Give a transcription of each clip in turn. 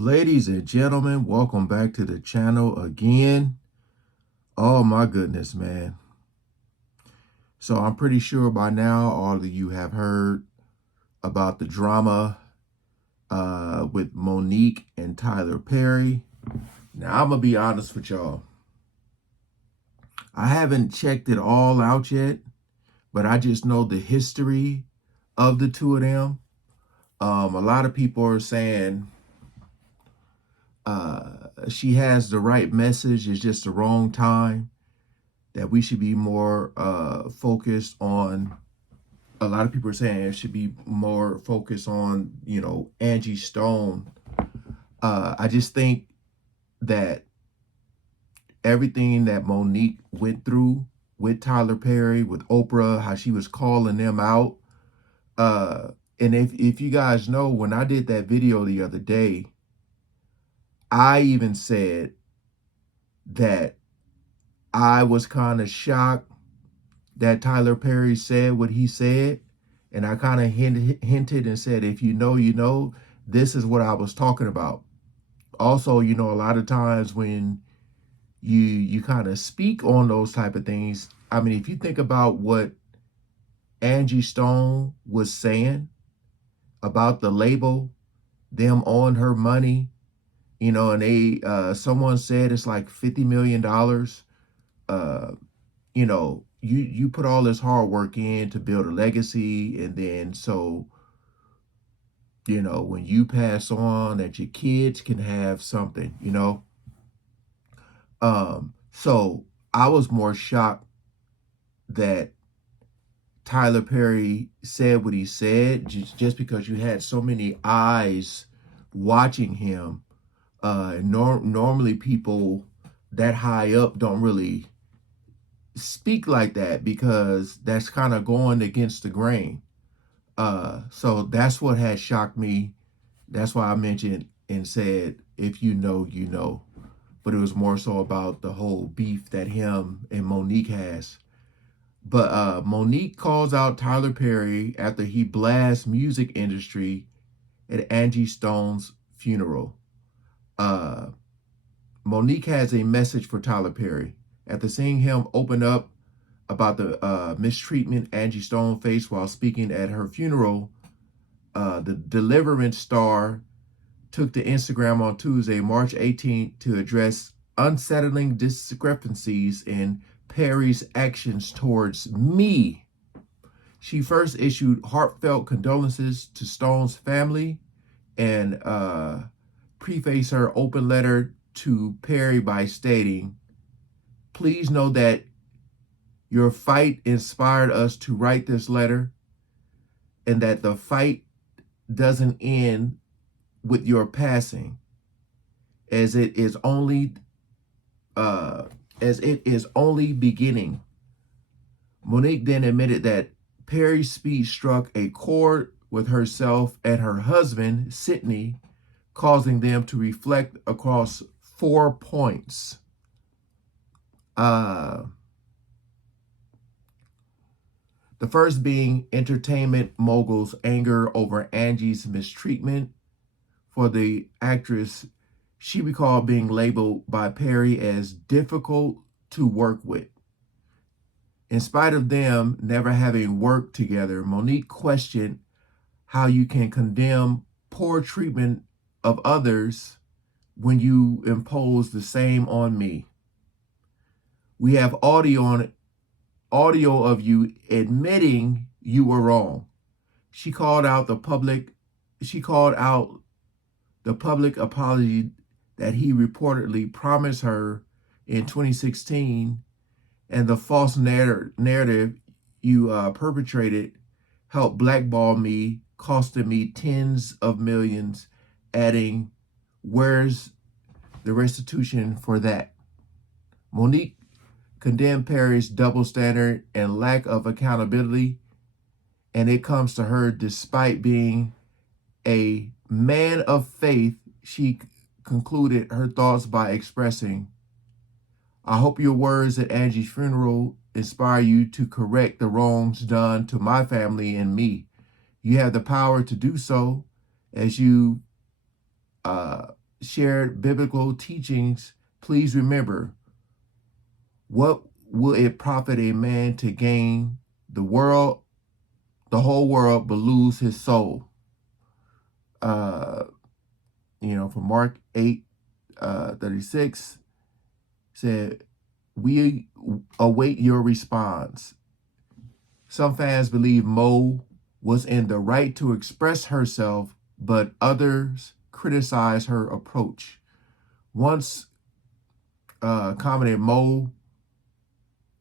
Ladies and gentlemen, welcome back to the channel again. Oh my goodness, man. So I'm pretty sure by now all of you have heard about the drama with Monique and Tyler Perry. Now I'm going to be honest with y'all. I haven't checked it all out yet, but I just know the history of the two of them. A lot of people are saying she has the right message, it's just the wrong time, that we should be more focused on, a lot of people are saying it should be more focused on, Angie Stone. I just think that everything that Monique went through with Tyler Perry, with Oprah, how she was calling them out. And if you guys know, when I did that video the other day, I even said that I was kind of shocked that Tyler Perry said what he said. And I kind of hinted and said, if you know, you know, this is what I was talking about. Also, a lot of times when you kind of speak on those type of things, I mean, if you think about what Angie Stone was saying about the label, them owing her money, and they someone said it's like $50 million. You put all this hard work in to build a legacy, and then so when you pass on, that your kids can have something. So I was more shocked that Tyler Perry said what he said, just because you had so many eyes watching him. Normally people that high up don't really speak like that, because that's kind of going against the grain. So that's what had shocked me. That's why I mentioned and said, if you know, you know. But it was more so about the whole beef that him and Monique has. But Monique calls out Tyler Perry after he blasts music industry at Angie Stone's funeral. Monique has a message for Tyler Perry. After seeing him open up about the mistreatment Angie Stone faced while speaking at her funeral, the Deliverance star took to Instagram on Tuesday, March 18th, to address unsettling discrepancies in Perry's actions towards me. She first issued heartfelt condolences to Stone's family and prefaced her open letter to Perry by stating, "Please know that your fight inspired us to write this letter, and that the fight doesn't end with your passing, as it is only beginning." Monique then admitted that Perry's speech struck a chord with herself and her husband, Sidney, causing them to reflect across 4 points. The first being entertainment moguls' anger over Angie's mistreatment. For the actress, she recalled being labeled by Perry as difficult to work with. In spite of them never having worked together, Monique questioned how you can condemn poor treatment of others when you impose the same on me. We have audio of you admitting you were wrong. She called out the public apology that he reportedly promised her in 2016, and the false narrative you perpetrated helped blackball me, costing me tens of millions, adding, "Where's the restitution for that?" Monique condemned Perry's double standard and lack of accountability, and it comes to her despite being a man of faith. She concluded her thoughts by expressing, "I hope your words at Angie's funeral inspire you to correct the wrongs done to my family and me. You have the power to do so, as you shared biblical teachings, please remember, what will it profit a man to gain the world, the whole world, but lose his soul? From Mark 8, 36 said, we await your response. Some fans believe Mo was in the right to express herself, but others criticize her approach. Once commented, Mo,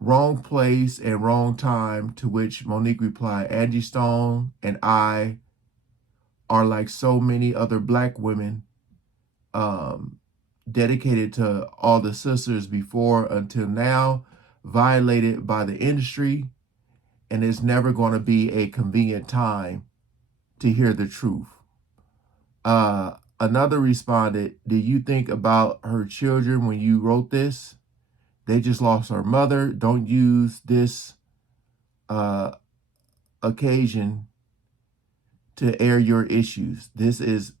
wrong place and wrong time, to which Monique replied, Angie Stone and I are like so many other Black women, dedicated to all the sisters before until now, violated by the industry, and it's never going to be a convenient time to hear the truth. Another responded, did you think about her children when you wrote this? They just lost her mother. Don't use this occasion to air your issues. This is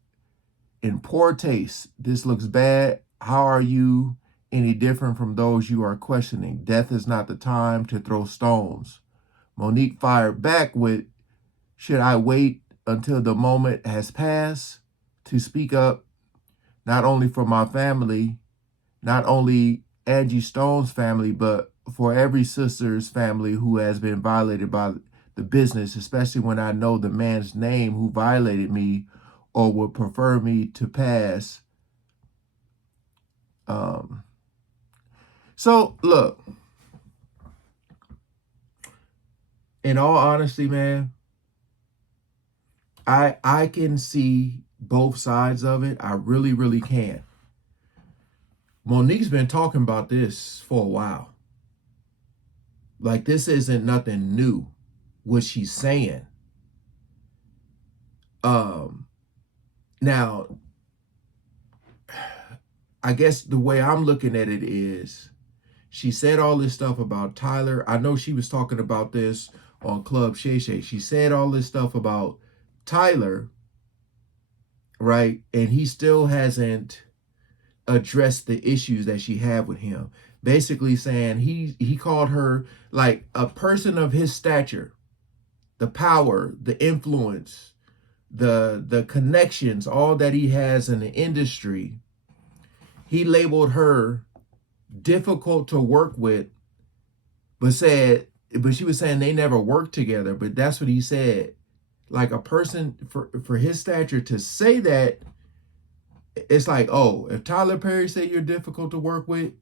in poor taste. This looks bad. How are you any different from those you are questioning? Death is not the time to throw stones. Monique fired back with, should I wait until the moment has passed to speak up, not only for my family, not only Angie Stone's family, but for every sister's family who has been violated by the business, especially when I know the man's name who violated me or would prefer me to pass. So look, in all honesty, man, I can see both sides of it. I really, really can. Monique's been talking about this for a while. Like, this isn't nothing new, what she's saying. Now, I guess the way I'm looking at it is, she said all this stuff about Tyler. I know she was talking about this on Club Shay Shay. She said all this stuff about Tyler, right? And he still hasn't addressed the issues that she had with him. Basically saying he called her like a person of his stature, the power, the influence, the connections, all that he has in the industry. He labeled her difficult to work with, but she was saying they never worked together. But that's what he said. Like, a person for his stature to say that, it's like, oh, if Tyler Perry said you're difficult to work with,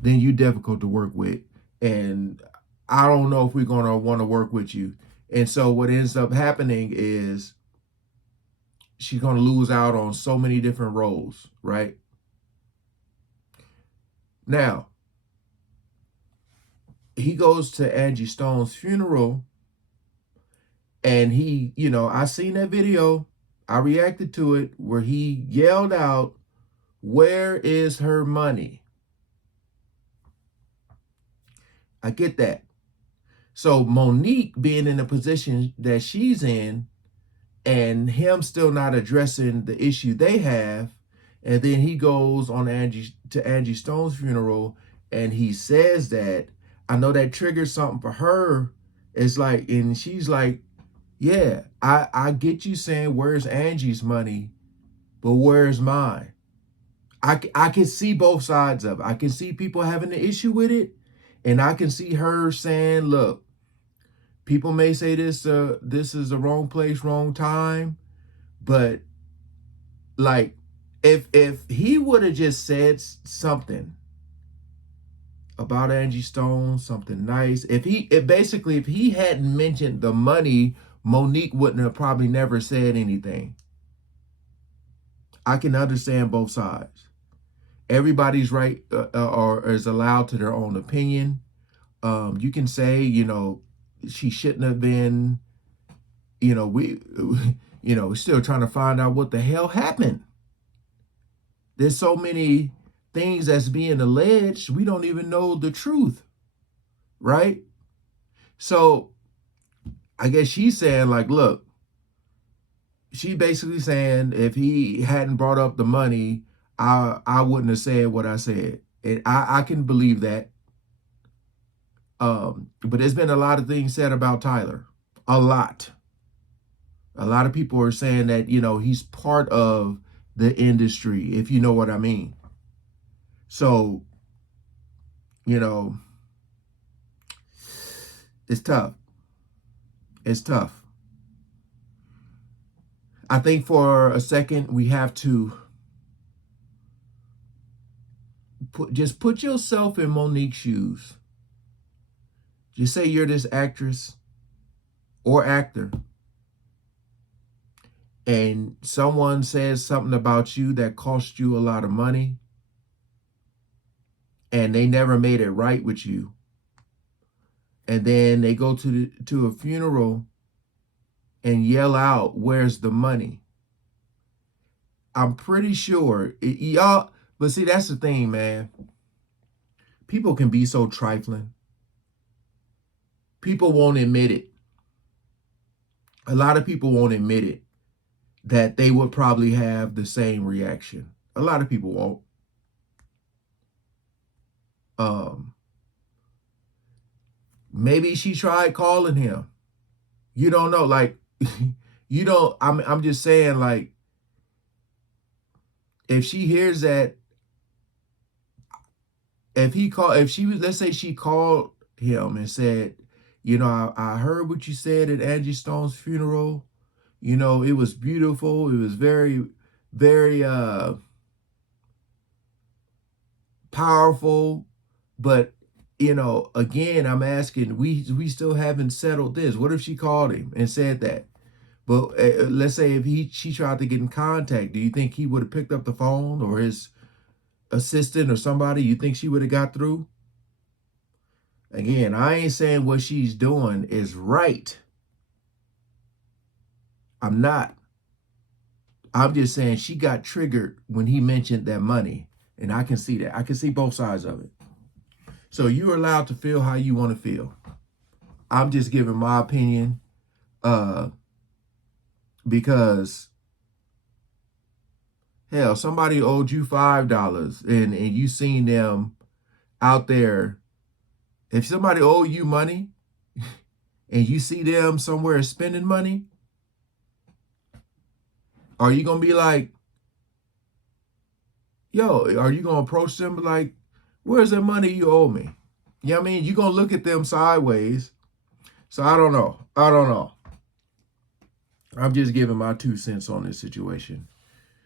then you're difficult to work with. And I don't know if we're going to want to work with you. And so what ends up happening is she's going to lose out on so many different roles, right? Now, he goes to Angie Stone's funeral, and he, I seen that video. I reacted to it where he yelled out, where is her money? I get that. So Monique being in the position that she's in, and him still not addressing the issue they have, and then he goes on Angie Stone's funeral and he says that, I know that triggers something for her. It's like, and she's like, yeah, I get you saying, where's Angie's money, but where's mine? I can see both sides of it. I can see people having an issue with it, and I can see her saying, look, people may say this is the wrong place, wrong time, but like, if he would have just said something about Angie Stone, something nice, if he hadn't mentioned the money, Monique wouldn't have probably never said anything. I can understand both sides. Everybody's right or is allowed to their own opinion. You can say, she shouldn't have been, still trying to find out what the hell happened. There's so many things that's being alleged, we don't even know the truth, right? So I guess she's saying, like, look, she basically saying, if he hadn't brought up the money, I wouldn't have said what I said. And I can believe that. But there's been a lot of things said about Tyler. A lot. A lot of people are saying that, he's part of the industry, if you know what I mean. So, it's tough. It's tough. I think for a second we have to just put yourself in Monique's shoes. Just say you're this actress or actor, and someone says something about you that cost you a lot of money, and they never made it right with you. And then they go to a funeral and yell out, "Where's the money?" I'm pretty sure y'all, but see, that's the thing, man. People can be so trifling. People won't admit it. A lot of people won't admit it, that they would probably have the same reaction. A lot of people won't. Maybe she tried calling him. You don't know, like, you don't. I'm just saying, like, if she hears that, if she was, let's say she called him and said, I heard what you said at Angie Stone's funeral. It was beautiful. It was very, very powerful. But, again, I'm asking, we still haven't settled this. What if she called him and said that? But let's say if she tried to get in contact, do you think he would have picked up the phone, or his assistant or somebody? You think she would have got through? Again, I ain't saying what she's doing is right. I'm not. I'm just saying she got triggered when he mentioned that money. And I can see that. I can see both sides of it. So you're allowed to feel how you want to feel. I'm just giving my opinion because, hell, somebody owed you $5 and you seen them out there. If somebody owed you money and you see them somewhere spending money, are you going to be like, yo, are you going to approach them like, where's the money you owe me? You know what I mean? You're going to look at them sideways. So I don't know. I'm just giving my 2 cents on this situation.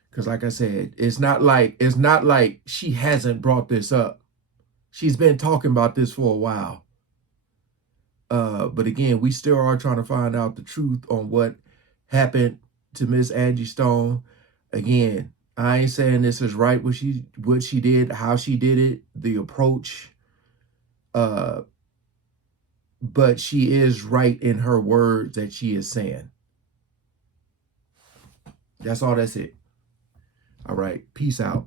Because like I said, it's not like she hasn't brought this up. She's been talking about this for a while. But again, we still are trying to find out the truth on what happened to Miss Angie Stone. Again, I ain't saying this is right what she did, how she did it, the approach. But she is right in her words that she is saying. That's all. That's it. All right. Peace out.